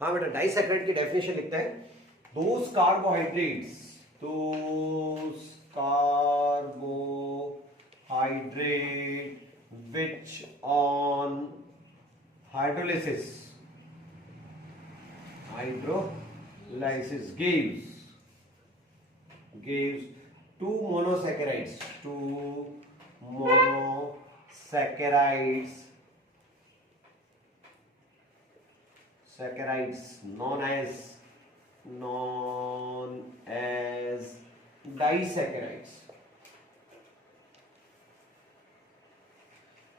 हाँ बेटा, डाइसैकराइड की डेफिनेशन लिखते हैं, those carbohydrate which on hydrolysis gives two monosaccharides known as disaccharides।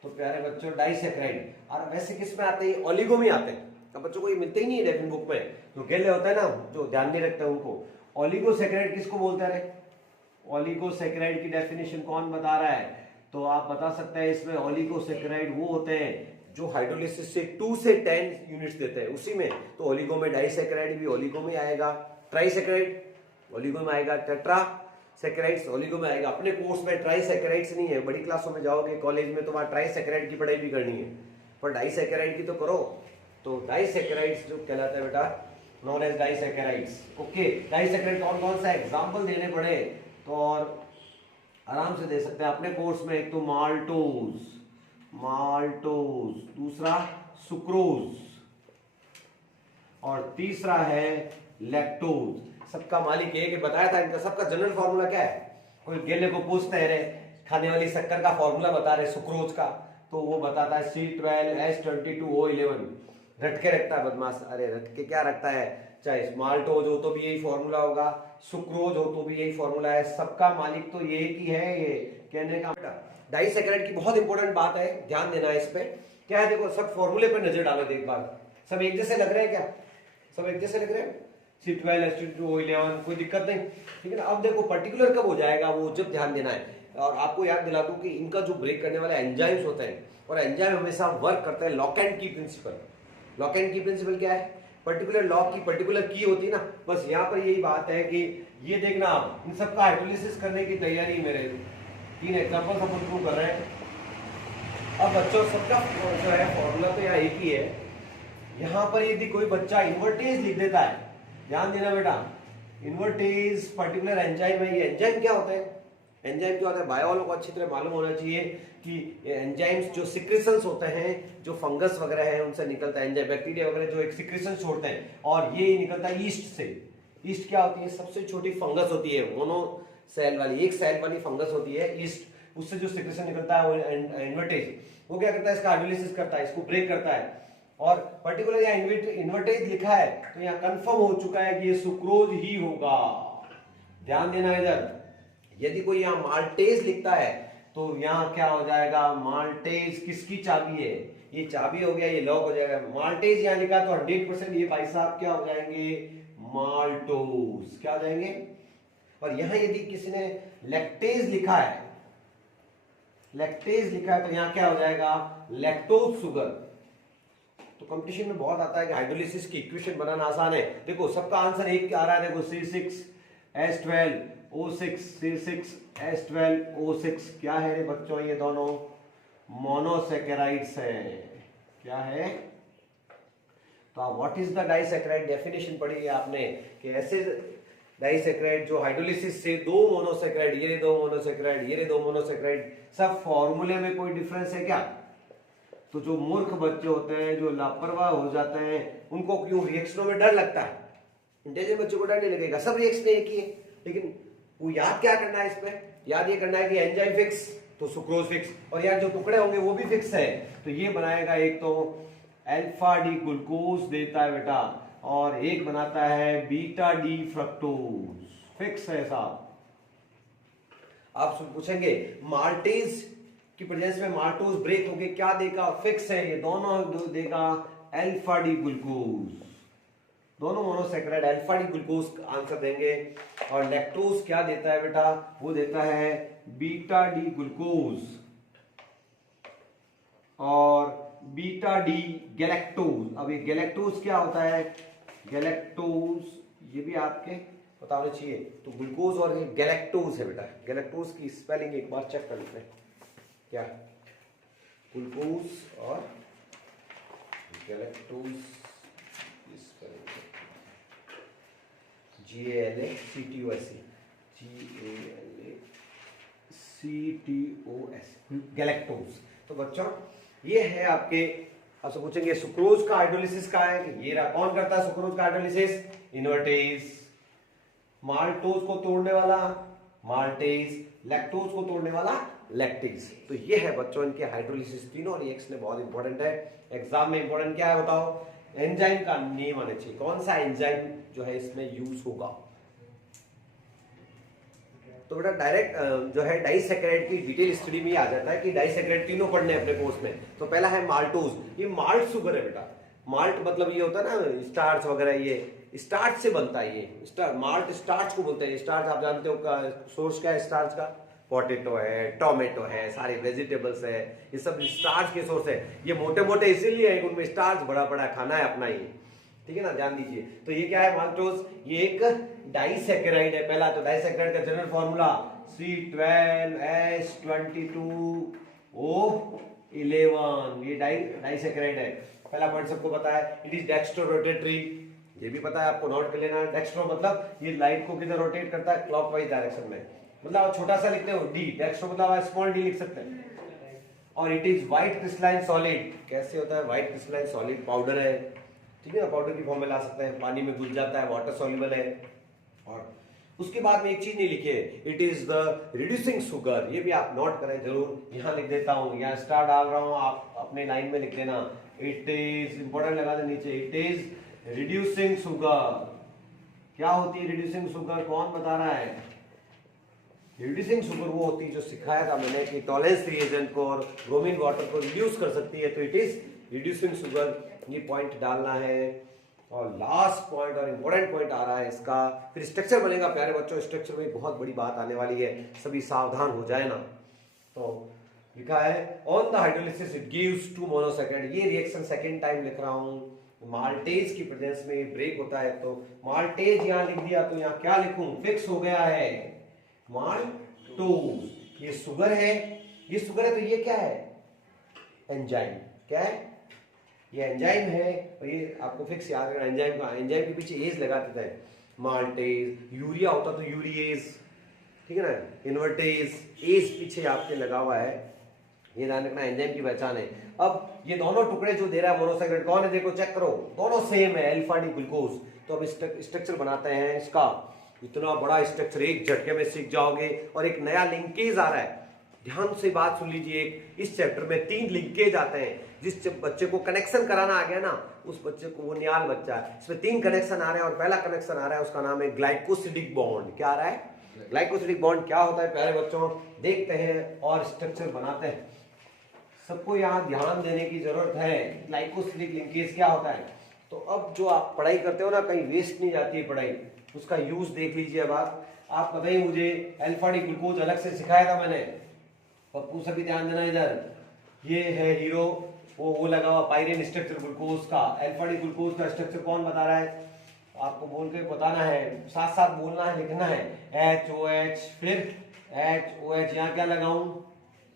तो प्यारे बच्चों, डाइसैकराइड और वैसे किस में आते हैं? ओलिगो में आते हैं। अब बच्चों को ये मिलते ही नहीं है डेफिन बुक में, जो गेले होता है ना, जो ध्यान नहीं रखते हैं उनको। ओलिगोसैकराइड किसको बोलते हैं? ओलिगोसैकराइड की डेफिनेशन कौन बता रहा है? तो आप बता सकते हैं इसमें। ओलिगोसैकराइड वो होते हैं जो हाइड्रोलिसिस से 2 से 10 यूनिट्स देते हैं, उसी में। तो ओलिगो में डाइसैकराइड भी ओलिगो में आएगा, ट्राइसैकराइड ओलिगो में आएगा, टेट्रासैकराइड्स ओलिगो में आएगा। अपने कोर्स में ट्राइसैकराइड्स नहीं है, बड़ी क्लासों में जाओगे कॉलेज में तो वहां ट्राइसैकराइड की पढ़ाई भी करनी है, पर डाइसैकराइड की तो करो। तो डाइसैकराइड्स जो कहलाता है बेटा, नॉन एज डाइसैकराइड्स। ओके, डाइसैकराइड कौन कौन सा एग्जांपल देने पड़े तो और आराम से दे सकते हैं अपने कोर्स में। एक तो माल्टोज, दूसरा सुक्रोज, और तीसरा है लैक्टोज। सबका मालिक एक बताया था, इनका सबका जनरल फॉर्मूला क्या है? कोई गेले को पूछते हैं रे खाने वाली शक्कर का फॉर्मूला बता रहे सुक्रोज का, तो वो बताता है C12H22O11। रट के रखता है बदमाश। अरे रट के क्या रखता है? चाहे माल्टोज हो तो भी यही फॉर्मूला होगा, सुक्रोज हो तो भी यही फॉर्मूला है। सबका मालिक तो एक ही है। ये कहने का बेटा डाइसैकराइड की बहुत इंपॉर्टेंट बात है, ध्यान देना इस पे। क्या है? देखो, सब फॉर्मूले पर नजर डालो एक बार। सब एक जैसे लग रहे हैं क्या? सब एक जैसे लग रहे हैं? C12H22O11, कोई दिक्कत नहीं, ठीक है ना? अब देखो पर्टिकुलर कब हो जाएगा वो, जब ध्यान देना है। और आपको याद दिला दूं कि इनका जो ब्रेक करने वाला एंजाइम्स होते हैं, और एंजाइम हमेशा वर्क करते हैं लॉक एंड की प्रिंसिपल। लॉक एंड की प्रिंसिपल क्या है? पर्टिकुलर लॉक की पर्टिकुलर की होती है ना। बस यहाँ पर यही बात है कि ये देखना, आप इन सबका हाइड्रोलिसिस करने की तैयारी मेरे 3 एग्जांपल्स अपन प्रूव कर रहे हैं। अब बच्चों सबका जो है फॉर्मूला तो यहाँ एक ही है। यहाँ पर यदि कोई बच्चा इन्वर्टेज लिख देता है, ध्यान देना बेटा, इन्वर्टेज पर्टिकुलर एंजाइम है। ये एंजाइम क्या होता है? एंजाइम क्या होता है? बायो वालों को अच्छी तरह मालूम होना चाहिए कि एंजाइम्स जो सिक्रेशंस होते हैं, जो फंगस वगैरह है उनसे निकलता है एंजाइम, बैक्टीरिया वगैरह जो एक सिक्रेशन छोड़ते हैं, और ये निकलता है ईस्ट से। ईस्ट क्या होती है? सबसे छोटी फंगस होती है, मोनो सेल वाली, एक सेल वाली फंगस होती है ईस्ट। उससे जो सिक्रेशन निकलता है वो इन्वर्टेज, वो क्या करता है? इसका हाइड्रोलिसिस करता है, इसको ब्रेक करता है। और पर्टिकुलर यहाँ इन्वर्टेज लिखा है तो यहाँ कंफर्म हो चुका है कि ये सुक्रोज ही होगा। ध्यान देना इधर। यदि कोई यहाँ माल्टेज लिखता है तो यहाँ क्या हो जाएगा? माल्टेज किसकी चाबी है? ये चाबी हो गया, ये लॉक हो जाएगा। माल्टेज यहाँ लिखा तो 100% ये भाई साहब क्या हो जाएंगे? माल्टोज। क्या हो जाएंगे? और यहाँ यदि किसी ने लैक्टेज लिखा है, तो यहाँ क्या हो जाएगा? Lactose sugar. तो कंपटीशन में बहुत आता है कि हाइड्रोलिसिस की इक्वेशन बनाना आसान है। देखो सबका आंसर एक आ रहा है, देखो C6H12O6 क्या है रे बच्चों? ये दोनों मोनोसैकेराइड्स है। क्या है? तो आप what is the disaccharide definition पढ़ी है आपने कि ऐसे डाइसैकेराइड जो हाइड्रोलिसिस से 2 मोनोसैकेराइड, ये 2 मोनोसैकेराइड, ये 2 मोनोसैकेराइड, सब फॉर्मूले में कोई डिफरेंस है क्या? तो जो मूर्ख बच्चे होते हैं, जो लापरवाह हो जाते हैं, उनको क्यों रिएक्शनों में डर लगता है? इंटेलिजेंट बच्चों को डर नहीं लगेगा, सब रिएक्शन एक ही है। लेकिन वो याद क्या करना है इसमें? याद ये करना है कि एंजाइम फिक्स तो सुक्रोज फिक्स, और यार जो टुकड़े होंगे वो भी फिक्स है। तो ये बनाएगा, एक तो अल्फा डी ग्लूकोज देता है बेटा, और एक बनाता है बीटा डी फ्रक्टोज। फिक्स है साहब। आप पूछेंगे माल्टेज की प्रेजेंस में माल्टोज ब्रेक होके क्या देगा? फिक्स है, ये दोनों देगा अल्फा डी ग्लूकोज। दोनों monosaccharide alpha D glucose answer देंगे। और लैक्टोज क्या देता है बेटा? वो देता है बीटा डी ग्लूकोज और बीटा डी गैलेक्टोज। अब ये गैलेक्टोज क्या होता है? गैलेक्टोज ये भी आपके पता होना चाहिए। तो ग्लूकोज और ये गैलेक्टोज है बेटा। गैलेक्टोज की स्पेलिंग एक बार चेक कर लेते हैं, क्या ग्लूकोज और गैलेक्टोज की स्पेलिंग। GALACTOS, galactose. तो बच्चों ये है आपके, आपसे पूछेंगे सुक्रोज का हाइड्रोलिसिस का है कि ये रहा, कौन करता है सुक्रोज का हाइड्रोलिसिस? इन्वर्टेज। माल्टोज को तोड़ने वाला माल्टेज, लैक्टोज को तोड़ने वाला लैक्टेज। तो ये है बच्चों इनके हाइड्रोलिसिस तीनों रिएक्शन बहुत इंपॉर्टेंट है। एग्जाम में इंपॉर्टेंट क्या है बताओ? एंजाइम का नेम आना चाहिए, कौन सा एंजाइम जो है इसमें यूज होगा। तो बेटा डायरेक्ट जो है डाइसैकेराइड की डिटेल स्टडी में आ जाता है कि डाइसैकेराइड तीनों पढ़ने अपने कोर्स में। तो पहला है माल्टोज, ये माल्ट शुगर है बेटा। माल्ट मतलब ये होता है ना स्टार्च वगैरह, ये स्टार्च से बनता है। ये माल्ट स्टार्च को बोलते हैं। स्टार्च आप जानते हो का सोर्स क्या है स्टार्च का? पोटैटो है, टोमेटो है, सारे वेजिटेबल्स है, ये सब स्टार्च के सोर्स है। ये मोटे मोटे इसीलिए है कि उनमें स्टार्च बड़ा बड़ा खाना है अपना ही, ठीक है ना, ध्यान दीजिए। तो ये क्या है माल्टोज? ये एक डाइसैकेराइड है। पहला तो डाइसैकेराइड का जनरल फॉर्मूला C12H22O11, ये डाइसैकेराइड है। पहला पॉइंट सबको पता है, इट इज डेक्स्ट्रो रोटेटरी, ये भी पता है आपको, नोट कर लेना। डेक्स्ट्रो मतलब ये लाइट को किधर रोटेट करता है? क्लॉकवाइज डायरेक्शन में। मतलब आप छोटा सा लिखते हो डी, डेक्स्ट्रो मतलब आप स्मॉल डी लिख सकते हैं। और it is white crystalline solid. कैसे होता है व्हाइट क्रिस्टलाइन सॉलिड? पाउडर है, ठीक है ना, पाउडर की फॉर्म में ला सकते हैं, पानी में घुल जाता है, वाटर सॉल्युबल है। और उसके बाद में एक चीज नहीं लिखी है, it is the reducing sugar. ये भी आप नोट करें जरूर, यहां लिख देता हूं, यहां स्टार डाल रहा हूं, आप अपने लाइन में लिख देना। इट इज इंपॉर्टेंट लगा दे नीचे, इट इज रिड्यूसिंग शुगर। क्या होती है रिड्यूसिंग शुगर? कौन बता रहा है? रिड्यूसिंग शुगर वो होती है जो सिखाया था मैंने कि टॉलरेंस रिएजेंट को और ब्रोमीन वाटर को रिड्यूस कर सकती है, तो इट इज रिड्यूसिंग शुगर। ये पॉइंट डालना है। और लास्ट पॉइंट और इंपॉर्टेंट पॉइंट आ रहा है इसका, फिर स्ट्रक्चर बनेगा प्यारे बच्चों। स्ट्रक्चर में बहुत बड़ी बात आने वाली है, सभी सावधान हो जाए ना। तो लिखा है on the hydrolysis it gives 2 monosaccharide. ये रिएक्शन सेकंड टाइम लिख रहा हूं, माल्टेज की प्रेजेंस में ब्रेक होता है। तो माल्टेज यहां लिख दिया, तो यहां क्या लिखूं? फिक्स हो गया है माल्टोज। ये शुगर है, ये शुगर है, तो ये क्या है? एंजाइम। क्या है? ये एंजाइम है। और ये आपको फिक्स याद रखना, एंजाइम का, एंजाइम के पीछे एज लगा देता है। माल्टेज, यूरिया होता तो यूरिएज, ठीक है ना, इन्वर्टेज, एज पीछे आपके लगा हुआ है। ये ध्यान रखना, एंजाइम की पहचान है। अब ये दोनों टुकड़े जो दे रहा है मोनोसैकेराइड, कौन है देखो, चेक करो, दोनों सेम है, अल्फा डी ग्लूकोज। तो अब स्ट्रक्चर बनाते हैं इसका। इतना बड़ा स्ट्रक्चर एक झटके में सीख जाओगे। और एक नया लिंकेज आ रहा है, ध्यान से बात सुन लीजिए। इस चैप्टर में 3 लिंकेज आते हैं। जिस बच्चे को कनेक्शन कराना आ गया ना, उस बच्चे को, वो नियाल बच्चा है। इसमें 3 कनेक्शन आ रहे हैं और पहला कनेक्शन आ रहा है, उसका नाम है ग्लाइकोसिडिक बॉन्ड। क्या आ रहा है? Glycosidic bond. क्या होता है प्यारे बच्चों? देखते हैं और स्ट्रक्चर बनाते हैं। सबको यहाँ ध्यान देने की जरूरत है, ग्लाइकोसिडिक लिंकेज क्या होता है। तो अब जो आप पढ़ाई करते हो ना, कहीं वेस्ट नहीं जाती है पढ़ाई, उसका यूज देख लीजिए। अब आप बताइए मुझे, अल्फा डी ग्लूकोज अलग से सिखाया था मैंने, पप्पू सभी ध्यान देना इधर। ये है हीरो, वो लगा हुआ पायरीन स्ट्रक्चर ग्लूकोज का। अल्फा डी ग्लूकोज का स्ट्रक्चर कौन बता रहा है? आपको बोल के बताना है, साथ साथ बोलना है, लिखना है। HOH, फिर HOH, यहाँ क्या लगाऊं?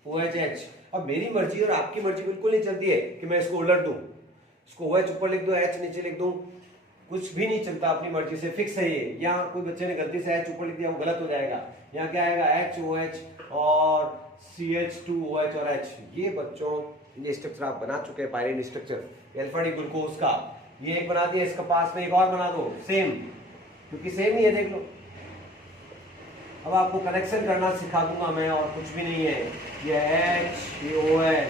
OHH। अब मेरी मर्जी और आपकी मर्जी बिल्कुल नहीं चलती है कि मैं इसको उलट दूं, इसको OH ऊपर लिख दूं, H नीचे लिख दूं, कुछ भी नहीं चलता अपनी मर्जी से, फिक्स है ये। यहाँ कोई बच्चे ने गलती से H ऊपर लिख दिया, वो गलत हो जाएगा। यहाँ क्या आएगा? HOH और CH2OH और H। ये बच्चों ये स्ट्रक्चर आप बना चुके हैं, pyrene structure alpha D glucose का। ये एक बना दिया, इसका पास में एक और बना दो सेम, क्योंकि सेम ही है, देख लो। अब आपको कनेक्शन करना सिखा दूंगा मैं, और कुछ भी नहीं है। ये H, ये OH,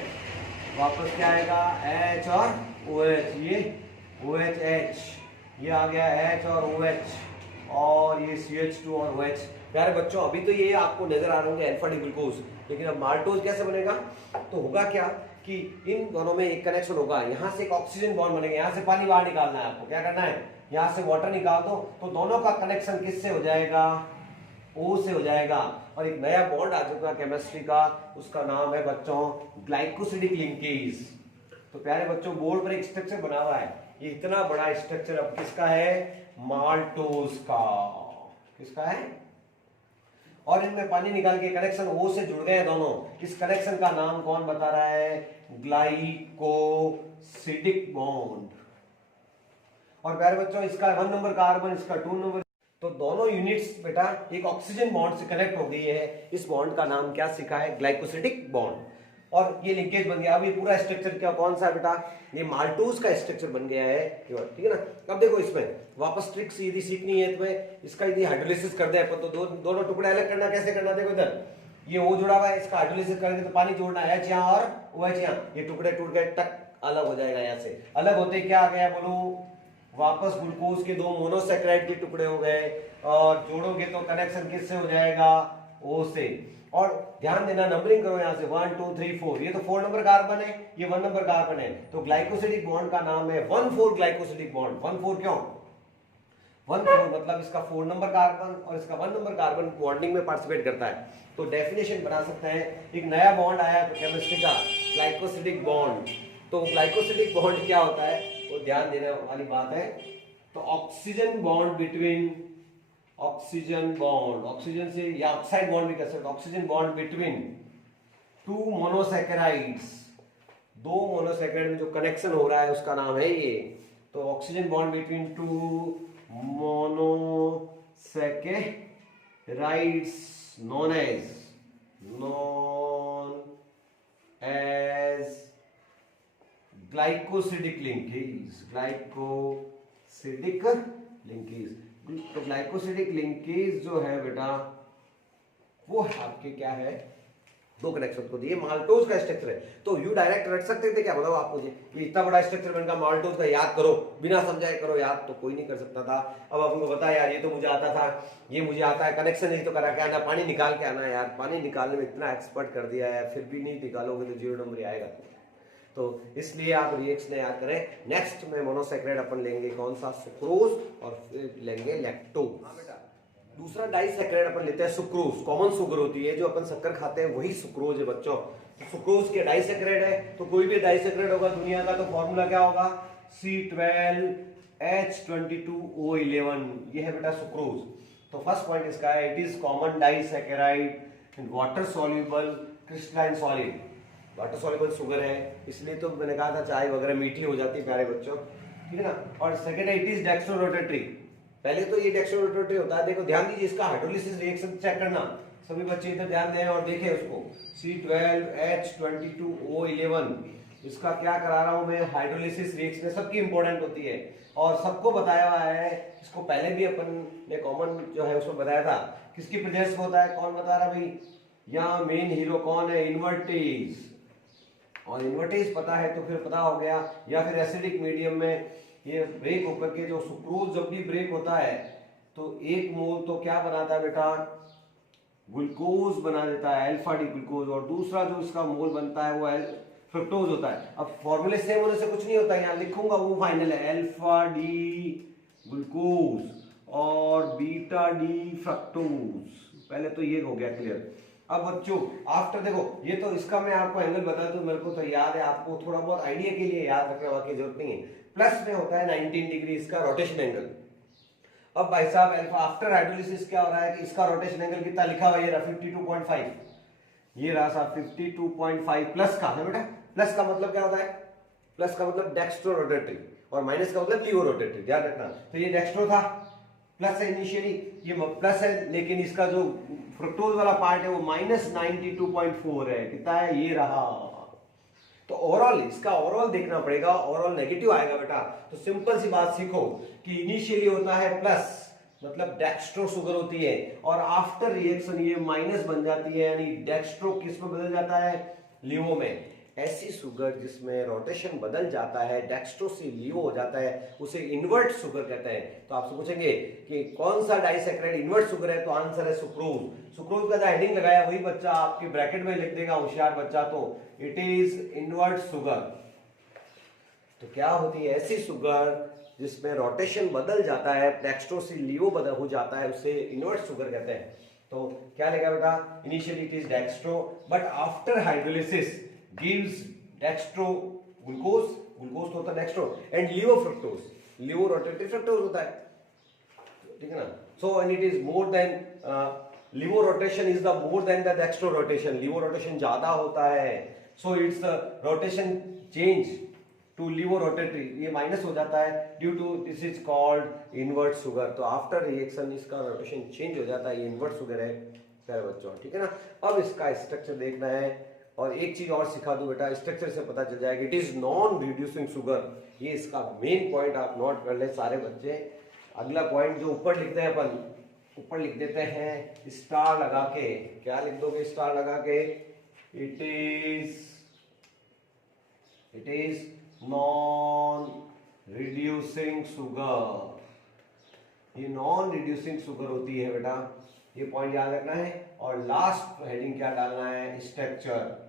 वापस क्या आएगा? H और OH, ये OHH, ये आ गया H और OH, और ये CH2 और OH। प्यारे बच्चों अभी तो ये आपको नजर आ रहे होंगे अल्फा डी ग्लूकोज, लेकिन अब माल्टोज कैसे बनेगा? तो होगा क्या कि इन दोनों में एक कनेक्शन होगा, यहाँ से एक ऑक्सीजन बॉन्ड बनेगा, यहाँ से पानी बाहर निकालना है आपको। क्या करना है? यहाँ से वाटर निकाल दो, तो दोनों का कनेक्शन किससे हो जाएगा? O से हो जाएगा। और एक नया बॉन्ड आ चुका केमिस्ट्री का, उसका नाम है बच्चों ग्लाइकोसिडिक लिंकेज। तो प्यारे बच्चों बोर्ड पर एक स्ट्रक्चर बना हुआ है, ये इतना बड़ा स्ट्रक्चर अब किसका है? माल्टोज का। किसका है? और इनमें पानी निकाल के कनेक्शन O से जुड़ गए दोनों। इस कनेक्शन का नाम कौन बता रहा है? Glycosidic bond. और प्यारे बच्चों इसका 1 नंबर कार्बन, इसका 2 नंबर। तो दोनों यूनिट्स बेटा एक ऑक्सीजन बॉन्ड से कनेक्ट हो गई है। इस बॉन्ड का नाम क्या सीखा है? Glycosidic bond. और ये लिंकेज बन गया। अब ये पूरा स्ट्रक्चर क्या कौन सा बेटा? ये माल्टोज का स्ट्रक्चर बन गया है, ठीक है ना। अब देखो इसमें वापस ट्रिक्स यदि सीखनी है तुम्हें, इसका यदि हाइड्रोलिसिस कर दे अपन तो दोनों टुकड़े अलग करना कैसे करना? देखो इधर ये O जुड़ा हुआ है, इसका हाइड्रोलिसिस करेंगे तो पानी जोड़ना है H यहाँ और OH यहाँ, ये टुकड़े टूट गए, टक अलग हो जाएगा। यहाँ से अलग होते क्या आ गया बोलो? वापस ग्लूकोज के दो मोनोसैकेराइड के टुकड़े हो गए, और जोड़ोगे तो कनेक्शन किससे हो जाएगा? O से। और ध्यान देना, नंबरिंग करो यहाँ से 1 2 3 4, ये तो 4 नंबर कार्बन है, ये 1 नंबर कार्बन है, तो ग्लाइकोसिडिक बॉन्ड का नाम है 1,4 ग्लाइकोसिडिक बॉन्ड। 1,4 क्यों? 1,4 मतलब इसका 4 नंबर कार्बन और इसका 1 नंबर कार्बन बॉन्डिंग में पार्टिसिपेट करता है। तो डेफिनेशन बना सकते हैं, एक नया बॉन्ड आया है केमिस्ट्री का, ग्लाइकोसिडिक बॉन्ड। तो ग्लाइकोसिडिक बॉन्ड क्या होता है वो ध्यान देने वाली बात है। तो oxygen bond between, oxygen bond, oxygen से या ऑक्साइड बॉन्ड भी कह सकते, oxygen bond between two monosaccharides, दो मोनोसैकेराइड में जो कनेक्शन हो रहा है उसका नाम है ये। तो oxygen bond between two monosaccharides known as glycosidic linkage, glycosidic linkage। तो ग्लाइकोसिडिक लिंकेज जो है बेटा वो आपके क्या है? दो कनेक्शन को दिए। माल्टोज का स्ट्रक्चर है, तो यू डायरेक्ट रख सकते थे क्या? बताओ आप मुझे, ये इतना बड़ा स्ट्रक्चर बनकर माल्टोज का याद करो, बिना समझाए करो याद, तो कोई नहीं कर सकता था। अब आपको बता यार, ये तो मुझे आता था, ये मुझे आता है, कनेक्शन नहीं तो करा के आना, पानी निकाल के आना। यार पानी निकालने में इतना एक्सपर्ट कर दिया है, फिर भी नहीं निकालोगे तो 0 नंबर आएगा। तो इसलिए आप रिएक्शन याद करें। नेक्स्ट में मोनोसैकेराइड अपन लेंगे कौन सा? सुक्रोज, और फिर लेंगे लैक्टोज। दूसरा डाइसैकेराइड अपन लेते हैं सुक्रोज। कॉमन शुगर होती है जो अपन शक्कर खाते हैं, वही सुक्रोज है बच्चों। तो सुक्रोज के डाइसैकेराइड है, तो कोई भी डाइसैकेराइड होगा दुनिया का तो फॉर्मूला क्या होगा? C12H22O11, ये है बेटा सुक्रोज। तो फर्स्ट पॉइंट इसका है, it is common disaccharide in water soluble crystalline solid. Water soluble sugar है, इसलिए तो मैंने कहा था चाय वगैरह मीठी हो जाती है प्यारे बच्चों, ठीक है ना। और सेकंड है, इट इज डेक्स्ट्रोरोटेटरी। पहले तो ये डेक्स्ट्रोरोटेटरी होता है। देखो ध्यान दीजिए, इसका हाइड्रोलिसिस रिएक्शन चेक करना, सभी बच्चे इधर ध्यान दें और देखें उसको। C12H22O11, इसका क्या करा रहा हूं मैं? हाइड्रोलिसिस रिएक्शन, सबकी इंपॉर्टेंट होती है और सबको बताया हुआ है। इसको पहले भी अपन ने कॉमन जो है उसमें बताया था। किसकी प्रेजेंस में होता है? कौन बता रहा भाई? यहाँ मेन हीरो कौन है? इन्वर्टेज। और इन्वर्टेज पता है तो फिर पता हो गया। या फिर एसिडिक मीडियम में ये ब्रेक होकर के, जो सुक्रोज जब भी ब्रेक होता है तो एक मोल तो क्या बनाता है बेटा? ग्लूकोज बना देता है, अल्फा डी ग्लूकोज, और दूसरा जो इसका मोल बनता है वो फ्रक्टोज होता है। अब फॉर्मूले सेम होने से कुछ नहीं होता, यहाँ लिखूंगा वो फाइनल है, अल्फा डी ग्लूकोज और बीटा डी फ्रक्टोज। पहले तो ये हो गया क्लियर। अब बच्चों आफ्टर देखो, ये तो इसका मैं आपको एंगल बता दूं, मेरे को तो याद है, आपको थोड़ा बहुत आइडिया के लिए याद रखने की जरूरत नहीं है। प्लस में होता है 19 डिग्री इसका रोटेशन एंगल। अब भाई साहब अल्फा आफ्टर हाइड्रोलिसिस क्या हो रहा है कि इसका रोटेशन एंगल कितना लिखा हुआ है? 52.5, ये रहा साहब 52.5 प्लस का है बेटा। प्लस का मतलब क्या होता है? प्लस का मतलब डेक्स्ट्रो रोटेटरी, और माइनस का मतलब लीवो रोटेटरी, ध्यान रखना। तो ये डेक्स्ट्रो था, प्लस है इनिशियली, ये प्लस है, लेकिन इसका जो फ्रक्टोज वाला पार्ट है वो -92.4 है। कितना है? ये रहा। तो ओवरऑल इसका ओवरऑल देखना पड़ेगा, ओवरऑल नेगेटिव आएगा बेटा। तो सिंपल सी बात सीखो कि इनिशियली होता है प्लस, मतलब डेक्स्ट्रो शुगर होती है, और आफ्टर रिएक्शन ये माइनस बन जाती है, यानी डेक्स्ट्रो किस में बदल जाता है? लिवो में। ऐसी शुगर जिसमें रोटेशन बदल जाता है, डेक्स्ट्रो से लिवो हो जाता है, उसे इन्वर्ट शुगर कहते हैं। तो आपसे पूछेंगे कि कौन सा डाइसैकेराइड इन्वर्ट शुगर है, तो आंसर है सुक्रोज। सुक्रोज का जो हेडिंग लगाया वही बच्चा आपके ब्रैकेट में लिख देगा, होशियार बच्चा, तो इट इज इन्वर्ट शुगर। तो क्या होती है ऐसी शुगर जिसमें रोटेशन बदल जाता है, डेक्स्ट्रो से लिवो बदल हो जाता है, उसे इन्वर्ट शुगर कहते हैं। तो क्या लिखा बेटा? Initially it is dextro but after hydrolysis gives dextro glucose, glucose तो होता है dextro, and levofructose, levorotatory fructose होता है, ठीक है ना। So and it is more than levorotation is the more than the dextro rotation, levorotation ज्यादा होता है, so it's the rotation change to laevorotatory, ये माइनस हो जाता है due to this is called invert sugar. तो after reaction इसका rotation change हो जाता है, ये इनवर्ट शुगर है प्यारे बच्चों, ठीक है ना। अब इसका स्ट्रक्चर देखना है, और एक चीज और सिखा दूं बेटा, स्ट्रक्चर से पता चल जाएगा। It is non reducing sugar, ये इसका मेन पॉइंट आप नोट कर ले सारे बच्चे। अगला पॉइंट जो ऊपर लिखते हैं अपन, ऊपर लिख देते हैं स्टार लगा के, क्या लिख दोगे स्टार लगा के, it is non reducing sugar, ये नॉन रिड्यूसिंग शुगर होती है बेटा, ये पॉइंट याद रखना है। और लास्ट हेडिंग क्या डालना है, स्ट्रक्चर।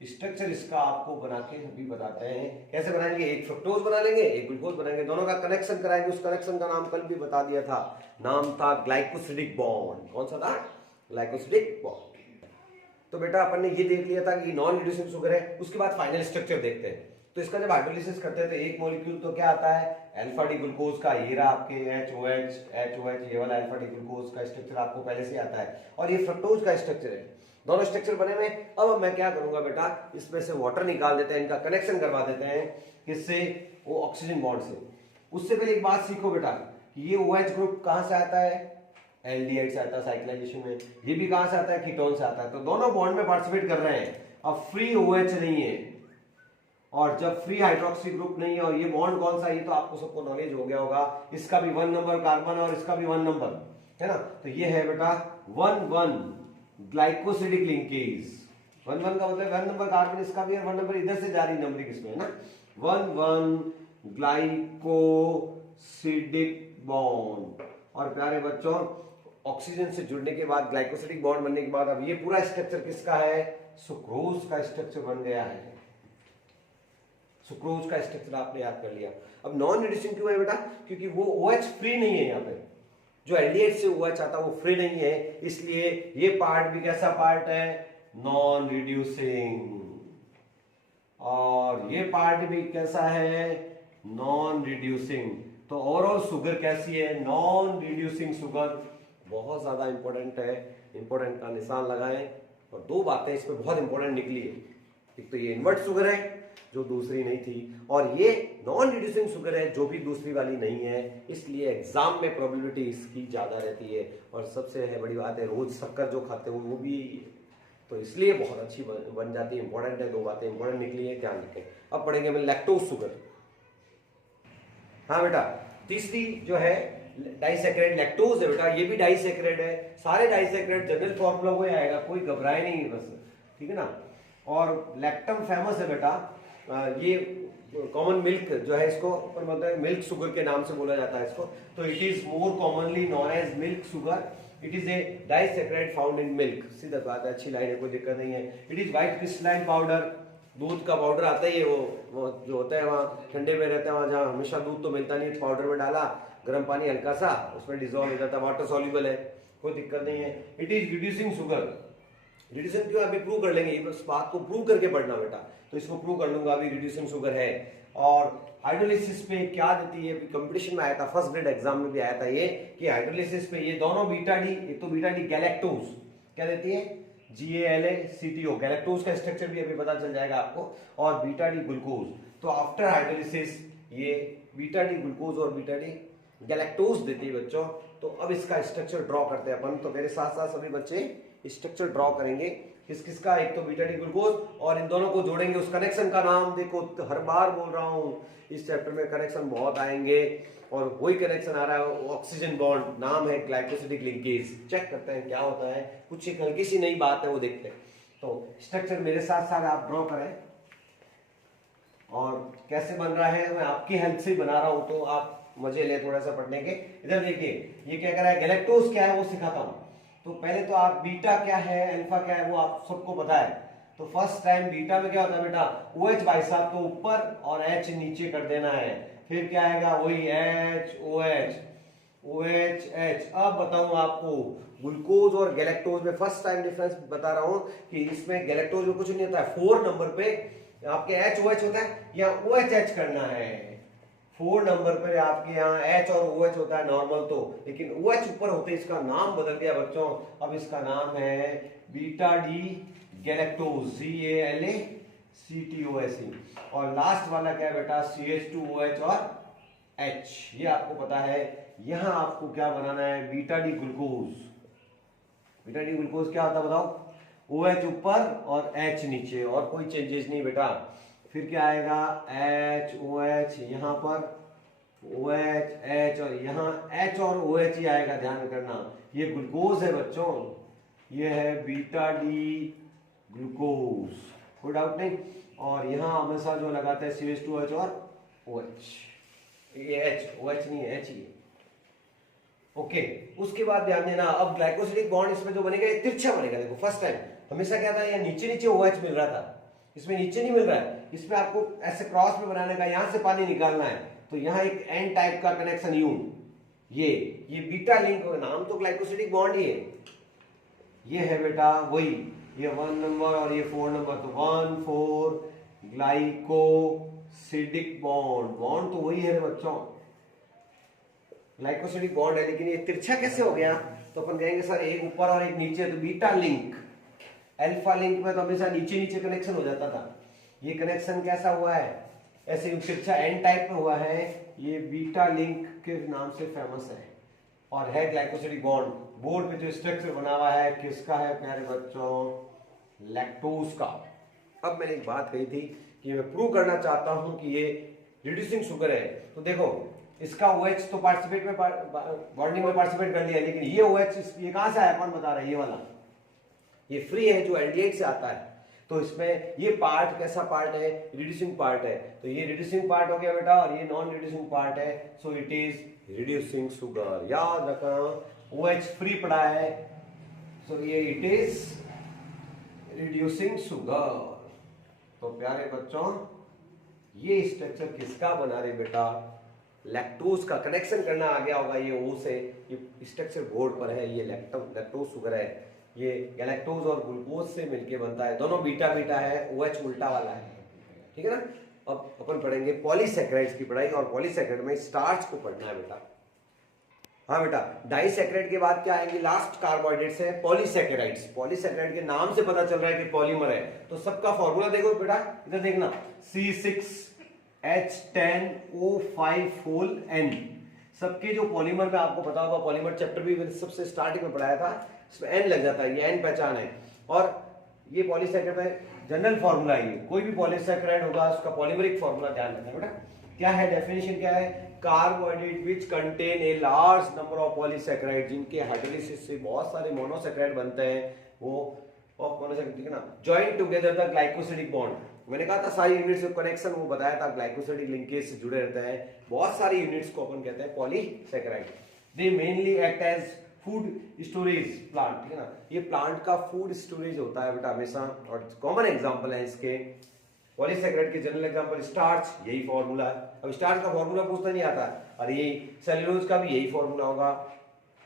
स्ट्रक्चर इसका आपको बना के अभी बताते हैं कैसे बनाएंगे। एक फ्रक्टोज बना लेंगे, एक ग्लूकोज बनाएंगे, दोनों का कनेक्शन कराएंगे। उस कनेक्शन का नाम कल भी बता दिया था, नाम था ग्लाइकोसिडिक बॉन्ड। कौन सा था, ग्लाइकोसिडिक बॉन्ड। तो बेटा अपन ने ये देख लिया था कि नॉन रिड्यूसिंग शुगर है। उसके बाद फाइनल स्ट्रक्चर देखते हैं। तो इसका जब हाइड्रोलिसिस करते हैं तो एक मॉलिक्यूल तो क्या आता है, अल्फा डी ग्लूकोज का, ये रहा आपके HOH, ये वाला अल्फा डी ग्लूकोज का स्ट्रक्चर आपको पहले से आता है, और ये फ्रक्टोज का स्ट्रक्चर है। दोनों स्ट्रक्चर बने हुए। अब मैं क्या करूंगा बेटा, इसमें से वाटर निकाल देते हैं, इनका कनेक्शन करवा देते हैं, किससे, वो ऑक्सीजन बॉन्ड से। उससे पहले एक बात सीखो बेटा, ये OH ग्रुप कहां से आता है, एल्डिहाइड से आता है साइक्लाइजेशन में। ये भी कहां से आता है, कीटोन से आता है। तो दोनों बॉन्ड में पार्टिसिपेट कर रहे हैं। अब फ्री OH नहीं है, और जब फ्री हाइड्रोक्सी ग्रुप नहीं है, और ये बॉन्ड कौन सा है, ये तो आपको सबको नॉलेज हो गया होगा, इसका भी 1 नंबर कार्बन और इसका भी 1 नंबर है ना। तो ये है बेटा 1-1 ग्लाइकोसिडिक लिंकेज। 1-1 का मतलब 1 नंबर कार्बन इसका भी है, 1 नंबर इधर से जा रही नंबरिंग इसमें है ना। 1-1 ग्लाइकोसिडिक बॉन्ड। और प्यारे बच्चों, ऑक्सीजन से जुड़ने के बाद, ग्लाइकोसिडिक बॉन्ड बनने के बाद, अब ये पूरा स्ट्रक्चर किसका है, सुक्रोज का स्ट्रक्चर बन गया है। सुक्रोज का स्ट्रक्चर आपने याद कर लिया। अब नॉन रिड्यूसिंग क्यों है बेटा, क्योंकि वो OH फ्री नहीं है। यहाँ पे जो एल्डिहाइड से OH आता है वो फ्री नहीं है, इसलिए ये पार्ट भी कैसा पार्ट है, नॉन रिड्यूसिंग। और ये पार्ट भी कैसा है, नॉन रिड्यूसिंग। तो ओवरऑल शुगर कैसी है, नॉन रिड्यूसिंग शुगर। बहुत ज्यादा इंपॉर्टेंट है, इंपॉर्टेंट का निशान लगाएं। और दो बातें इसमें बहुत इंपॉर्टेंट निकली है, एक तो ये इन्वर्ट शुगर है जो दूसरी नहीं थी, और ये नॉन रिड्यूसिंग शुगर है जो भी दूसरी वाली नहीं है। इसलिए एग्जाम में प्रोबेबिलिटी इसकी ज्यादा रहती है। और सबसे बड़ी बात है, रोज शक्कर जो खाते हो वो भी, तो इसलिए बहुत अच्छी बन जाती है। इंपॉर्टेंट है, दो बातें इंपॉर्टेंट निकली है, ध्यान रखें। अब पढ़ेंगे हम लैक्टोज शुगर। हाँ बेटा, तीसरी जो है डाइसैकेराइड लैक्टोज है बेटा, ये भी डाइसैकेराइड है। सारे डाइसैकेराइड जनरल फॉर्मूला वो आएगा, कोई घबराए नहीं बस, ठीक है ना। और लैक्टम फेमस है बेटा, ये कॉमन मिल्क जो है, इसको अपन बोलते हैं मिल्क शुगर के नाम से बोला जाता है इसको। तो it is more commonly known as milk sugar. It is a disaccharide found in milk. सीधा बात है, अच्छी लाइन है, कोई दिक्कत नहीं है। It is white crystalline powder, दूध का पाउडर आता है ये, वो जो होता है वहाँ ठंडे में रहता है, वहाँ जहाँ हमेशा दूध तो मिलता नहीं, पाउडर में डाला, गर्म पानी हल्का सा, उसमें डिजोल्व हो जाता है, वाटर सॉल्युबल है, कोई दिक्कत नहीं है। It is reducing sugar. Reducing क्यों, अभी प्रूव कर लेंगे, इस बात को प्रूव करके पढ़ना बेटा, तो इसको प्रूव कर लूंगा अभी, रिड्यूसिंग शुगर है। और हाइड्रोलिसिस पे क्या देती है, कंपटीशन में आया था, फर्स्ट ग्रेड एग्जाम में भी आया था ये, कि हाइड्रोलिसिस पे ये दोनों बीटा डी, एक तो बीटा डी गैलेक्टोज क्या देती है, GALACTO, गैलेक्टोज का स्ट्रक्चर भी अभी पता चल जाएगा आपको, और बीटा डी ग्लूकोज। तो आफ्टर हाइड्रोलिसिस ये बीटा डी ग्लूकोज और बीटा डी गैलेक्टोज देती है बच्चों। तो अब इसका स्ट्रक्चर ड्रॉ करते हैं अपन, तो मेरे साथ साथ सभी बच्चे स्ट्रक्चर ड्रॉ करेंगे। किस किस का, एक तो बीटा डी ग्लूकोज, और इन दोनों को जोड़ेंगे। उस कनेक्शन का नाम देखो, हर बार बोल रहा हूं, इस चैप्टर में कनेक्शन बहुत आएंगे, और वही कनेक्शन आ रहा है, ऑक्सीजन बॉन्ड, नाम है ग्लाइकोसिडिक लिंकेज। चेक करते हैं क्या होता है, कुछ एक हल्की सी नई बात है वो देखते हैं। तो स्ट्रक्चर मेरे साथ साथ आप ड्रॉ करें, और कैसे बन रहा है मैं आपकी हेल्प से बना रहा हूं, तो आप मजे ले थोड़ा सा पढ़ने के। इधर देखिए, ये क्या कर रहा है, गैलेक्टोज क्या है वो सिखाता हूं। तो पहले तो आप बीटा क्या है, अल्फा क्या है, वो आप सबको पता है। तो फर्स्ट टाइम बीटा में क्या होता है बेटा, OH भाई साहब तो ऊपर और H नीचे कर देना है, फिर क्या आएगा, वही HOH, OH। अब बताऊं आपको, ग्लूकोज और गैलेक्टोज में फर्स्ट टाइम डिफरेंस बता रहा हूं, कि इसमें गैलेक्टोज में कुछ नहीं होता है, 4 नंबर पे आपके HOH होता है, या OH करना है। 4 नंबर पर आपके यहाँ H और OH होता है नॉर्मल, तो लेकिन OH ऊपर होते, इसका नाम बदल गया बच्चों। अब इसका नाम है beta D galactose, GALACTOZ। CTOSE। और लास्ट वाला क्या है बेटा, CH2OH और H। ये आपको पता है। यहां आपको क्या बनाना है, beta D glucose. Beta D glucose क्या होता है बताओ, OH ऊपर और H नीचे, और कोई चेंजेस नहीं बेटा। फिर क्या आएगा, HOH, यहां पर OH H, और यहाँ H और OH ही आएगा, ध्यान करना। ये ग्लूकोज है बच्चों, ये है बीटा डी ग्लूकोज, कोई डाउट नहीं। और यहाँ हमेशा जो लगाते हैं CH2OH और OH, ये H, OH नहीं है, H ही है। ओके, उसके बाद ध्यान देना, अब ग्लाइकोसिडिक बॉन्ड इसमें जो बनेगा ये तिरछा बनेगा। देखो फर्स्ट टाइम हमेशा क्या था, ये नीचे नीचे OH मिल रहा था, इसमें नीचे नहीं मिल रहा है। इसमें आपको ऐसे क्रॉस में बनाने का, यहां से पानी निकालना है, तो यहाँ एक एन टाइप का कनेक्शन यू, ये बीटा लिंक, नाम तो ग्लाइकोसिडिक बॉन्ड ही है। ये है बेटा वही, ये 1 नंबर और ये 4 नंबर, तो 1,4 ग्लाइकोसिडिक बॉन्ड। बॉन्ड तो वही है रे बच्चों, ग्लाइकोसिडिक बॉन्ड है, लेकिन ये तिरछा कैसे हो गया, तो अपन कहेंगे सर एक ऊपर और एक नीचे, तो बीटा लिंक। अल्फा लिंक में तो हमेशा नीचे नीचे कनेक्शन हो जाता था, ये कनेक्शन कैसा हुआ है, ऐसे तिरछा एन टाइप में हुआ है। ये बीटा लिंक के नाम से फेमस है, और है ग्लाइकोसिडिक बॉन्ड। बोर्ड पे जो स्ट्रक्चर बना हुआ है किसका है प्यारे बच्चों, लैक्टोज का। अब मैंने एक बात कही थी कि मैं प्रूव करना चाहता हूं कि ये रिड्यूसिंग शुगर है, तो देखो इसका OH तो पार्टिसिपेट में बॉन्डिंग में पार्टिसिपेट कर लिया, लेकिन ये OH ये कहां से आया, कौन बता रहा है, ये वाला ये फ्री है जो एल्डिहाइड से आता है। तो इसमें ये पार्ट कैसा पार्ट है, रिड्यूसिंग पार्ट है, तो ये रिड्यूसिंग पार्ट हो गया बेटा, और ये नॉन रिड्यूसिंग पार्ट है, so it is reducing sugar. याद रखना OH फ्री पड़ा है, सो ये इट इज रिड्यूसिंग शुगर। तो प्यारे बच्चों ये स्ट्रक्चर किसका बना रहे बेटा, लैक्टोज का। कनेक्शन करना आ गया होगा ये O से, ये स्ट्रक्चर बोर्ड पर है, ये लैक्टोज शुगर है, ये गैलेक्टोज और ग्लूकोज से मिलके बनता है, दोनों बीटा बीटा है, OH उल्टा वाला है, ठीक है ना। अब अपन पढ़ेंगे पॉलीसैकेराइड्स की पढ़ाई, और पॉलीसैकेराइड में स्टार्च को पढ़ना है बेटा। हाँ बेटा, डाइसैकेराइड के बाद क्या आएंगे, लास्ट कार्बोहाइड्रेट्स है पॉलीसैकेराइड्स। पॉलीसैकेराइड के नाम से पता चल रहा है कि पॉलीमर है, तो सबका फॉर्मूला देखो बेटा, इधर देखना, C6H10O5 सबके जो पॉलीमर में आपको पता होगा, पॉलीमर चैप्टर भी सबसे स्टार्टिंग में पढ़ाया था, इसमें N लग जाता है, ये N पहचान है। और ये पॉलीसैकेराइड में जनरल फॉर्मूला है, कोई भी पॉलीसैकेराइड होगा उसका पॉलीमरिक फॉर्मूला ध्यान रखना बेटा। क्या है डेफिनेशन, क्या है, carbohydrate which contain a large number of polysaccharide, जिनके हाइड्रोलिसिस से बहुत सारे मोनोसैकेराइड बनते हैं, वो ऑफ मोनोसैकेराइड, ठीक है ना, join together the glycosidic bond. मैंने कहा था सारी यूनिट्स ऑफ कनेक्शन वो बताया था, ग्लाइकोसिडिक लिंकेज से जुड़े रहते हैं, बहुत सारी यूनिट्स को अपन कहते हैं polysaccharide. They mainly act as food storage plant, ठीक है ना, ये प्लांट का फूड स्टोरेज होता है बेटा हमेशा। और कॉमन एग्जांपल है इसके पॉलीसैकेराइड के, जनरल एग्जांपल स्टार्च, यही फॉर्मूला है। अब स्टार्च का फॉर्मूला पूछता नहीं आता, और ये सेल्यूलोज का भी यही फॉर्मूला होगा,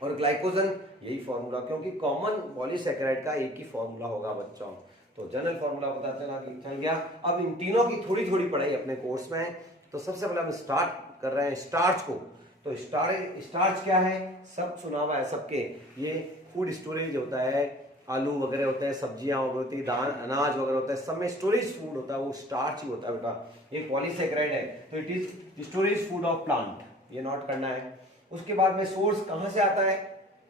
और ग्लाइकोजन यही फॉर्मूला, क्योंकि कॉमन पॉलीसैकेराइड का एक ही फॉर्मूला होगा बच्चों। तो जनरल फॉर्मूला पता चल गया। अब इन तीनों की थोड़ी थोड़ी पढ़ाई अपने कोर्स में है। तो सबसे पहले हम स्टार्ट कर रहे हैं स्टार्च को। तो स्टार्च क्या है, सब सुना हुआ है सबके, ये फूड स्टोरेज होता है, आलू वगैरह होते हैं, सब्जियां होती है, दाल अनाज वगैरह होता है, सब में स्टोरेज फूड होता है, वो स्टार्च ही होता है बेटा। एक पॉलीसैकेराइड है, तो it is storage food of plant, ये नोट करना है। उसके बाद में सोर्स कहां से आता है,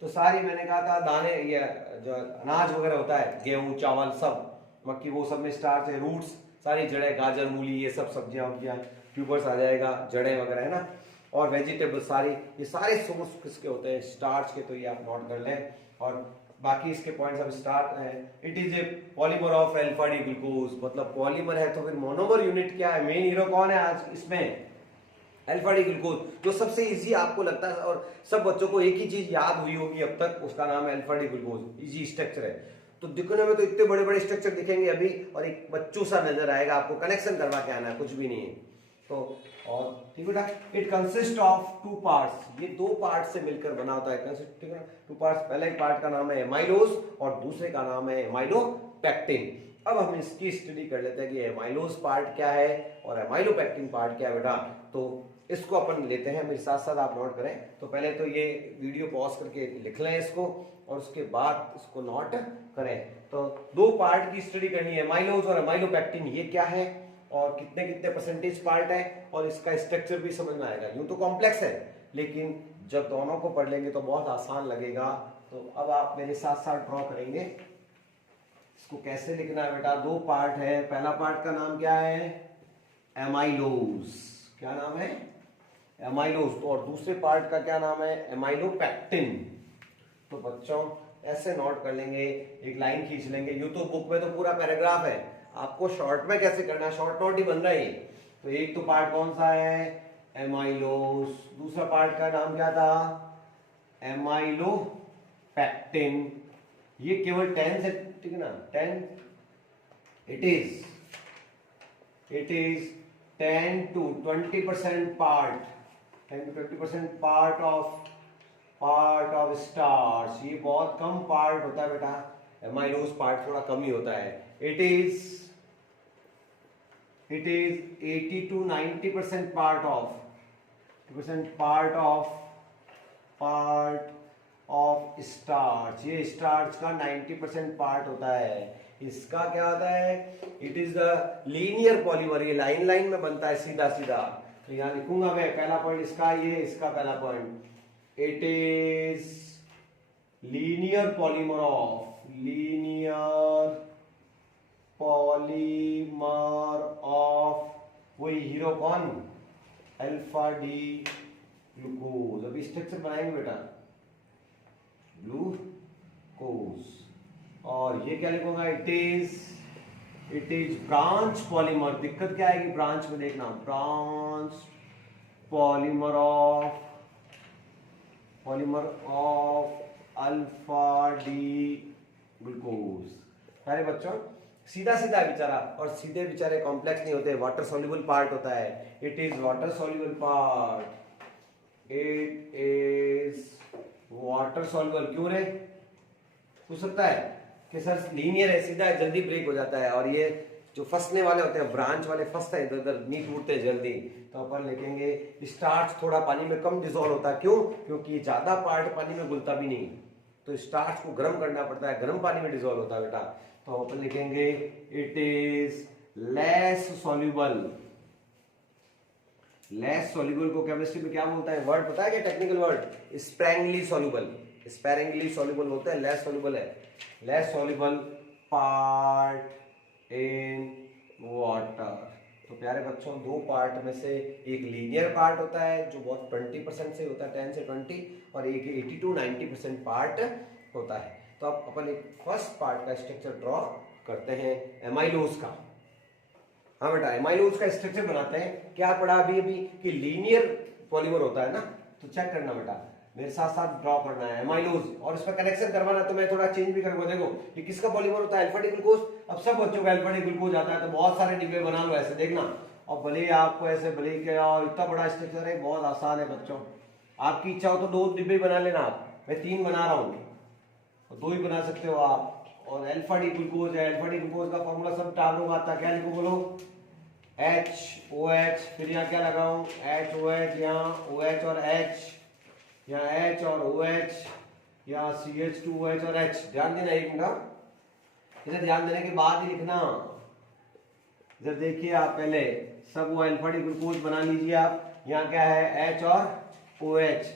तो सारी मैंने कहा था दाने, ये जो अनाज वगैरह होता है, गेहूं चावल सब, मक्की, वो सब में स्टार्च है। रूट्स सारी जड़ें, गाजर मूली ये सब सब्जियां वब्जियां, ट्यूबर्स आ जाएगा, जड़ें वगैरह है ना, और वेजिटेबल सारी, ये सारे सोर्स किसके होते हैं, स्टार्च के। तो ये आप नोट कर लें, और बाकी इसके पॉइंट्स अब स्टार्ट है। It is A polymer of alpha D glucose, मतलब पॉलीमर है, तो फिर मोनोमर यूनिट क्या है, मेन हीरो कौन है आज इसमें, अल्फा डी ग्लूकोज, जो सबसे इजी आपको लगता है, और सब बच्चों को एक ही चीज याद हुई होगी अब तक, उसका नाम है alpha D glucose. Easy structure है, तो दिखने में तो इतने बड़े बड़े स्ट्रक्चर दिखेंगे अभी, और एक बच्चों सा नजर आएगा, आपको कनेक्शन करवा के आना है, कुछ भी नहीं है। तो और ठीक बेटा, इट कंसिस्ट ऑफ 2 पार्ट्स, ये 2 पार्ट से मिलकर बना होता है, ठीक है ना, 2 पार्ट्स। पहले एक पार्ट का नाम है एमाइलोज, और दूसरे का नाम है एमाइलोपेक्टिन। अब हम इसकी स्टडी कर लेते हैं कि एमाइलोज पार्ट क्या है और एमाइलोपेक्टिन पार्ट क्या है बेटा। तो इसको अपन लेते हैं, मेरे साथ साथ आप नोट करें। तो पहले तो ये वीडियो पॉज करके लिख लें इसको, और उसके बाद इसको नोट करें। तो दो पार्ट की स्टडी करनी है, एमाइलोज और एमाइलोपेक्टिन, ये क्या है और कितने कितने परसेंटेज पार्ट है और इसका स्ट्रक्चर भी समझ में आएगा। यूं तो कॉम्प्लेक्स है लेकिन जब दोनों को पढ़ लेंगे तो बहुत आसान लगेगा। तो अब आप मेरे साथ साथ ड्रॉ करेंगे। इसको कैसे लिखना है बेटा, दो पार्ट है, पहला पार्ट का नाम क्या है, एमाइलोज, क्या नाम है, एमाइलोज, और दूसरे पार्ट का क्या नाम है, एमाइलोपेक्टिन। तो बच्चों ऐसे नोट कर लेंगे, एक लाइन खींच लेंगे। यूं तो बुक में तो पूरा पैराग्राफ है, आपको शॉर्ट में कैसे करना है, शॉर्ट नोट ही बन रहा है। तो एक तो पार्ट कौन सा है, एमाइलोज, दूसरा पार्ट का नाम क्या था, एमाइलोपेक्टिन। ये केवल 10 से, ठीक है ना, 10, it is 10 to 20% part, 10 to 20% part of starch. ये बहुत कम पार्ट होता है बेटा, एमाइलोज पार्ट थोड़ा कम ही होता है। It is 80 to 90% part of starch. ये स्टार्च का 90% पार्ट होता है। इसका क्या होता है, it is the linear polymer, ये लाइन लाइन में बनता है सीधा सीधा। तो यहां लिखूंगा मैं, पहला पॉइंट इसका, ये इसका पहला point, it is linear polymer of वही हीरो कौन, अल्फा डी ग्लूकोज। अभी स्ट्रक्चर बनाएंगे बेटा, ग्लूकोज, और ये क्या लिखूंगा, इट इज ब्रांच पॉलीमर। दिक्कत क्या आएगी ब्रांच में, देखना, branch polymer of alpha D glucose. अरे बच्चों सीधा सीधा है बेचारा, और सीधे बेचारे कॉम्प्लेक्स नहीं होते, वाटर सॉल्युबल पार्ट होता है। It is water soluble part, it is water soluble. क्यों रे, पूछ सकता है कि सर लीनियर है, सीधा है, जल्दी ब्रेक हो जाता है, और ये जो फंसने वाले होते हैं, ब्रांच वाले फंसते हैं इधर उधर, नहीं टूटते जल्दी। तो अपन लिखेंगे स्टार्च थोड़ा पानी में कम डिसॉल्व होता है। क्यों, क्योंकि ज्यादा पार्ट पानी में घुलता भी नहीं, तो स्टार्च को गर्म करना पड़ता है, गर्म पानी में डिसॉल्व होता है बेटा। तो अपन लिखेंगे it is less soluble. Less soluble को केमिस्ट्री में क्या बोलता है, वर्ड पता है क्या, technical word, sparingly soluble. Sparingly soluble बोलते हैं, लेस सॉल्युबल है, less soluble part in water. तो प्यारे बच्चों, दो पार्ट में से एक लीनियर पार्ट होता है जो बहुत 20% से होता है, 10 से 20, और एक 80 to 90% पार्ट होता है। तो अब अपन एक फर्स्ट पार्ट का स्ट्रक्चर ड्रॉ करते हैं, एमाइलोज का। हाँ बेटा, एमाइलोज का स्ट्रक्चर बनाते हैं। क्या पढ़ा अभी कि लीनियर पॉलीमर होता है ना, तो चेक करना बेटा, मेरे साथ साथ ड्रॉ करना है एमाइलोज, और इसमें कनेक्शन करवाना। तो मैं थोड़ा चेंज भी करूंगा, देखो ये किसका पॉलीमर होता है, अल्फा डी ग्लूकोज। अब सब बच्चों का अल्फा डी ग्लूकोज आता है, तो बहुत सारे डिब्बे बना लो ऐसे, देखना। और भले ही आपको ऐसे, भले ही क्या, इतना बड़ा स्ट्रक्चर है, बहुत आसान है बच्चों। आपकी इच्छा हो तो 2 डिब्बे बना लेना आप, मैं 3 बना रहा हूँ, 2 ही बना सकते हो आप। और अल्फा डी ग्लूकोज है, अल्फा डी ग्लूकोज का फॉर्मूला सब टालों का आता, क्या लिखो बोलो, HOH, फिर यहाँ क्या लगाऊं, HOH, यहाँ OH और H, यहाँ H और OH, यहाँ CH2OH और H। ध्यान देना एक मिनट, इधर ध्यान देने के बाद ही लिखना। इधर देखिए आप, पहले सब वो अल्फा डी ग्लूकोज बना लीजिए आप। यहाँ क्या है, H और OH,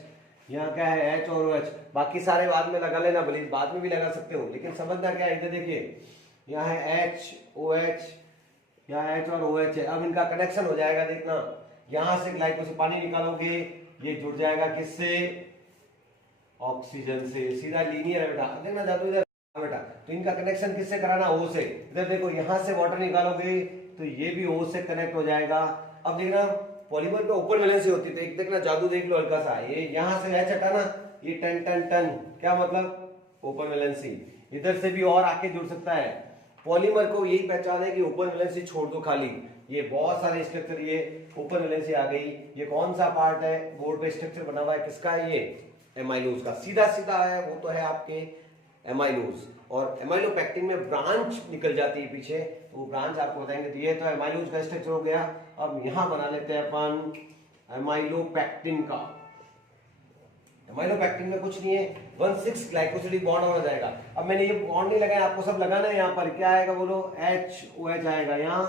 यहाँ क्या है, H और OH। बाकी सारे बाद में लगा लेना, भले बाद में भी लगा सकते हो, लेकिन समझना क्या है, इधर देखिए, यहाँ है H OH, यहाँ H और OH है। अब इनका कनेक्शन हो जाएगा, देखना, यहां से ग्लाइकोज से पानी निकालोगे, ये जुड़ जाएगा किससे, ऑक्सीजन से। सीधा लीनियर है बेटा, देखना जादू इधर बेटा। तो इनका कनेक्शन किससे कराना, O से। इधर देखो, यहां से वाटर निकालोगे तो ये भी O से कनेक्ट हो जाएगा। अब देखना, पॉलीमर पे ओपन वैलेंसी होती है, तो एक देखना जादू देख लो हल्का सा, ये यहां से H हटाना, ये टन टन टन, क्या मतलब, ओपन वैलेंसी। इधर से भी और आके जुड़ सकता है। पॉलीमर को यही पहचान है कि ओपन वैलेंसी छोड़ दो खाली। ये बहुत सारे स्ट्रक्चर, ये ओपन वैलेंसी आ गई। ये कौन सा पार्ट है, बोर्ड पे स्ट्रक्चर बना हुआ है, किसका है, ये एमाइलोज का। सीधा सीधा है, वो तो है आपके एमाइलोज। और एमाइलोपेक्टिन में ब्रांच निकल जाती है पीछे, तो वो ब्रांच आपको बताएंगे। तो ये तो एमाइलोज का स्ट्रक्चर हो गया। अब यहां बना लेते हैं अपन एमाइलोपेक्टिन का। एमाइलोपेक्टिन में कुछ नहीं है, 1,6 ग्लाइकोसिडिक बॉन्ड हो जाएगा। अब मैंने ये बॉन्ड नहीं लगाया, आपको सब लगाना है। यहाँ पर क्या आएगा बोलो, HOH आएगा, यहाँ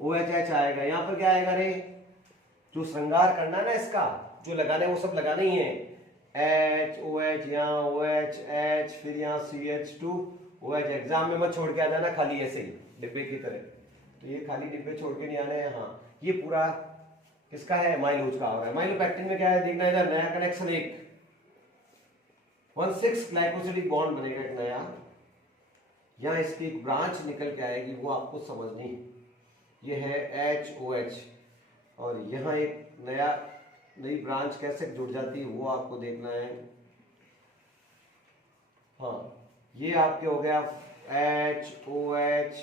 OHH आएगा, यहाँ पर क्या आएगा रे, जो श्रृंगार करना है ना इसका, जो लगाना है वो सब लगाना ही है। HOH, यहाँ OH H, फिर यहाँ CH2OH। एग्जाम में मत छोड़ के आ जाना खाली ऐसे ही डिब्बे की तरह, तो ये खाली डिब्बे छोड़ के नहीं आने हैं। हाँ, ये पूरा किसका है, एमाइलोज का हो रहा है। एमाइलोपेक्टिन में क्या है देखना, इधर नया कनेक्शन, एक 1,6 ग्लाइकोसिडिक बॉन्ड बनेगा एक नया, यहाँ इसकी एक ब्रांच निकल के आएगी, वो आपको समझनी। ये है HOH, और यहाँ एक नई ब्रांच कैसे जुड़ जाती है वो आपको देखना है। हाँ, ये आपके हो गया HOH,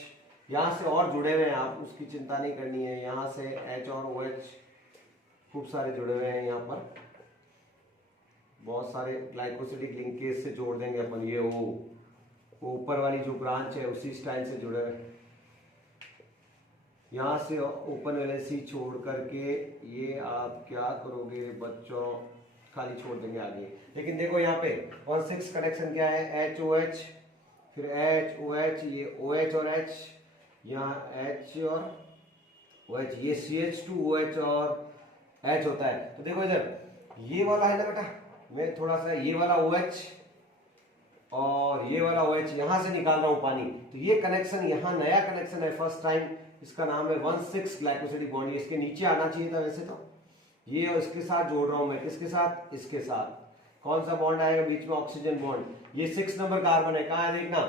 यहाँ से और जुड़े हुए हैं, आप उसकी चिंता नहीं करनी है। यहाँ से H और OH खूब सारे जुड़े हुए हैं, यहाँ पर बहुत सारे ग्लाइकोसिडिक लिंकेज से जोड़ देंगे अपन। ये वो ऊपर वाली जो ब्रांच है उसी स्टाइल से जुड़े हुए हैं। यहाँ से ओपन वैलेंसी छोड़ करके ये आप क्या करोगे बच्चों, खाली छोड़ देंगे आगे। लेकिन देखो यहाँ पे 1,6 कनेक्शन क्या है, HOH, फिर HOH, ये OH और H, यहाँ H और OH, ये CH2OH और H होता है। तो देखो इधर ये वाला है ना बेटा, मैं थोड़ा सा ये वाला OH और ये वाला OH यहाँ से निकाल रहा हूँ पानी, तो ये कनेक्शन यहाँ नया कनेक्शन है फर्स्ट टाइम, इसका नाम है 1,6 ग्लाइकोसिडिक बॉन्ड। ये इसके नीचे आना चाहिए था वैसे तो, ये और इसके साथ जोड़ रहा हूँ मैं, किसके साथ, इसके साथ। कौन सा बॉन्ड आएगा बीच में, ऑक्सीजन बॉन्ड। ये 6 नंबर कार्बन है, कहाँ है देखना,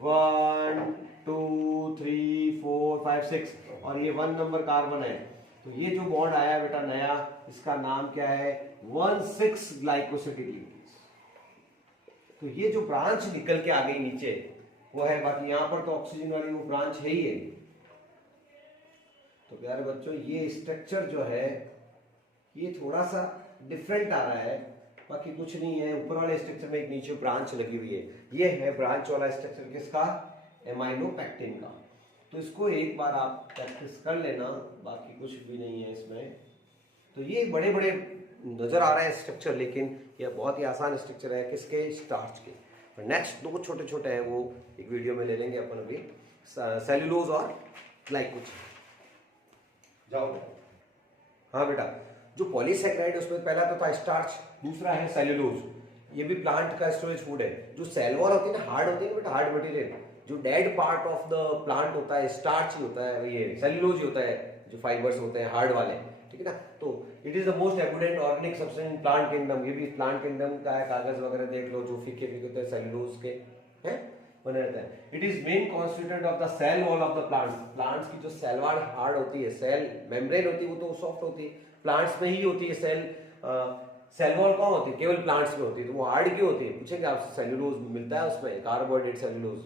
1 2 3 4 5 6, और ये 1 नंबर कार्बन है। तो ये जो बॉन्ड आया बेटा नया, इसका नाम क्या है, 1,6 ग्लाइकोसिडिक लिंकेज। तो ये जो ब्रांच निकल के आ गई नीचे वो है, बाकी यहाँ पर तो ऑक्सीजन वाली वो ब्रांच है ही है। तो प्यारे बच्चों ये स्ट्रक्चर जो है ये थोड़ा सा डिफरेंट आ रहा है, बाकी कुछ नहीं है। ऊपर वाले स्ट्रक्चर में एक नीचे ब्रांच लगी हुई है, ये है ब्रांच वाला स्ट्रक्चर किसका, एमाइलोपेक्टिन का। तो इसको एक बार आप प्रैक्टिस कर लेना, बाकी कुछ भी नहीं है इसमें। तो ये बड़े बड़े नजर आ रहे हैं स्ट्रक्चर, लेकिन ये बहुत ही आसान स्ट्रक्चर है किसके, स्टार्च के। नेक्स्ट दो छोटे छोटे हैं वो एक वीडियो में ले लेंगे अपन अभी, सेल्यूलोज और ग्लाइकोज। जाओ। हाँ बेटा, जो पॉलीसेकेराइड उसमें पहला तो था स्टार्च, दूसरा है सेल्यूलोज। ये भी प्लांट का स्टोरेज फूड है। जो सेल वॉल होती है ना, हार्ड होती है ना बेटा, हार्ड मटेरियल, जो dead part of the plant होता है स्टार्च ही होता है, ये सेल्यूलोज ही होता है, जो फाइबर्स होते हैं हार्ड वाले, ठीक है ना। तो it is the most abundant organic substance in plant kingdom. ये भी प्लांट किंगडम का है, कागज वगैरह देख लो जो फीके फीके होते हैं सेल्यूलोज के हैं बने रहता है। It is main constituent of the cell wall of the plants. Plants की जो सेल वॉल हार्ड होती है, सेल मेम्ब्रेन होती है वो तो सॉफ्ट होती है, प्लांट्स में ही होती है। सेल वॉल कौन होती है, केवल प्लांट्स में होती है। तो वो हार्ड क्यों होती है पूछेंगे आपसे, सेल्यूलोज मिलता है उसमें, carbohydrate cellulose,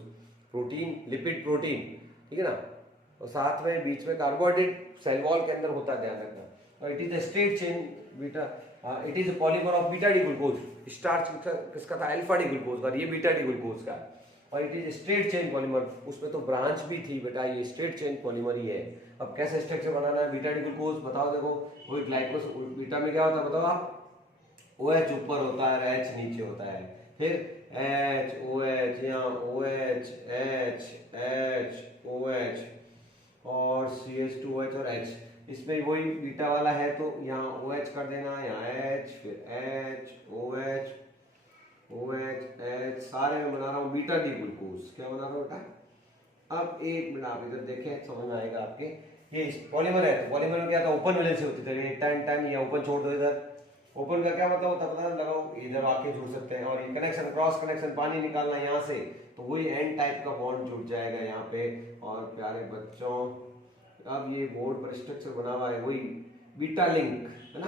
protein lipid protein, ठीक है ना, और साथ में बीच में कार्बोहाइड्रेट सेल वॉल के अंदर होता है, ध्यान रखना। और it is a straight chain beta, it is a polymer of beta D glucose. Starch किसका था, अल्फा डी ग्लूकोज का, ये बीटा डी ग्लूकोज का है। और it is straight chain polymer, उसमें तो ब्रांच भी थी बेटा, ये स्ट्रेट चेन पॉलीमर ही है। अब कैसे स्ट्रक्चर बनाना है, बीटा डी ग्लूकोज बताओ, देखो वही ग्लाइकोस, बीटा में क्या होता है बताओ आप, OH ऊपर होता है, H नीचे होता है, फिर H OH, यहाँ OH H H OH और CH2OH और H। इसमें वही बीटा वाला है तो यहाँ OH कर देना, यहाँ H, फिर H OH OH H, सारे में बना रहा हूँ बीटा डी ग्लूकोज। क्या बना रहा हूँ बेटा, अब एक मिनट आप इधर देखें समझ में आएगा आपके। ये पॉलीमर है, तो पॉलीमर में क्या था, ओपन वैलेंसी होती थी, टाइम टाइम ये ओपन छोड़ दो इधर। ओपन का क्या मतलब होता है पता लगाओ, इधर आके जुड़ सकते हैं। और ये कनेक्शन, क्रॉस कनेक्शन, पानी निकालना यहाँ से, तो वही एन टाइप का बॉन्ड जुड़ जाएगा यहाँ पे। और प्यारे बच्चों अब ये बोर्ड पर स्ट्रक्चर बना हुआ है, वही बीटा लिंक है ना,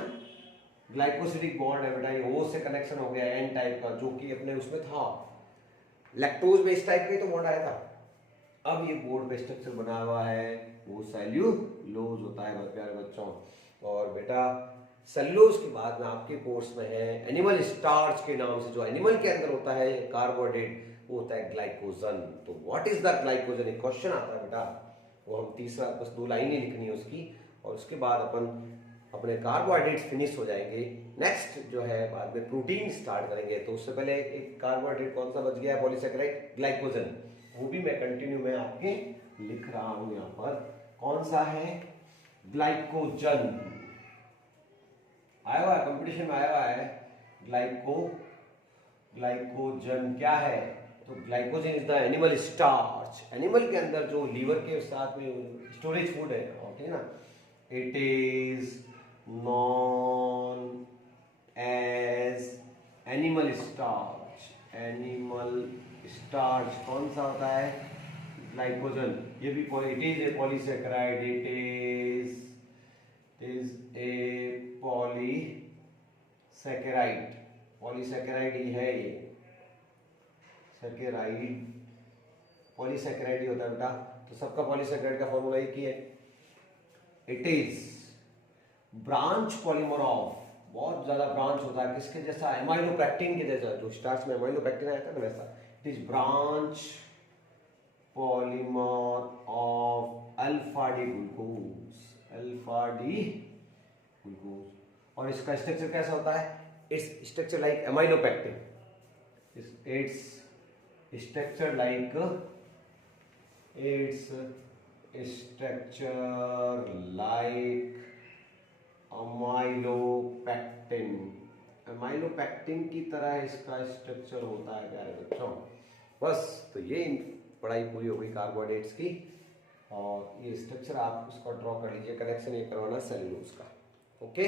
ग्लाइकोसिडिक बॉन्ड है बेटा, ये O से कनेक्शन हो गया एन टाइप का, जो कि अपने उसमें था लैक्टोज में, इस टाइप का ही तो बॉन्ड आया था। अब ये बोर्ड पे स्ट्रक्चर बना हुआ है, वो सेल्यूलोज होता है प्यारे बच्चों। और बेटा सेल्यूलोज के बाद में आपके कोर्स में है एनिमल स्टार्च के नाम से, जो एनिमल के अंदर होता है कार्बोहाइड्रेट, वो होता है ग्लाइकोजन। तो व्हाट इज द ग्लाइकोजन, एक क्वेश्चन आता है बेटा, वो हम तीसरा बस 2 लाइनें लिखनी है उसकी, और उसके बाद अपन अपने कार्बोहाइड्रेट्स फिनिश हो जाएंगे, नेक्स्ट जो है बाद में प्रोटीन स्टार्ट करेंगे। तो उससे पहले एक कार्बोहाइड्रेट कौन सा बच गया है, पॉलीसेकेराइड, ग्लाइकोजन, वो भी मैं कंटिन्यू में आपके लिख रहा हूं यहाँ पर। कौन सा है, ग्लाइकोजन, आया हुआ है कंपटीशन में, आया हुआ है ग्लाइकोजन क्या है, तो glycogen is the animal starch, animal के अंदर जो लीवर के साथ में स्टोरेज फूड है, ओके ना। It is known as animal starch, animal starch कौन सा होता है, ग्लाइकोजन, ये भी it is a polysaccharide, it is a polysaccharide, polysaccharide ही है ये, सेकेराइड, पॉलीसेकेराइड ही होता है बेटा। तो सबका पॉलीसेकेराइड का फॉर्मूला एक ही है, it is branch polymer of, बहुत ज्यादा ब्रांच होता है किसके जैसा, एमाइलोपेक्टिन के जैसा, जो स्टार्च में एमाइलोपेक्टिन आया था ना वैसा। It is branch polymer of alpha D glucose, alpha D glucose. और इसका स्ट्रक्चर कैसा होता है, its structure like amylopectin, its structure like, its structure like amylopectin, amylopectin की तरह इसका स्ट्रक्चर होता है प्यारे बच्चों। बस तो ये पढ़ाई पूरी हो गई कार्बोहाइड्रेट्स की, और ये स्ट्रक्चर आप उसका ड्रॉ कर लीजिए, कनेक्शन ये करवाना सेल्यूलोज का, ओके।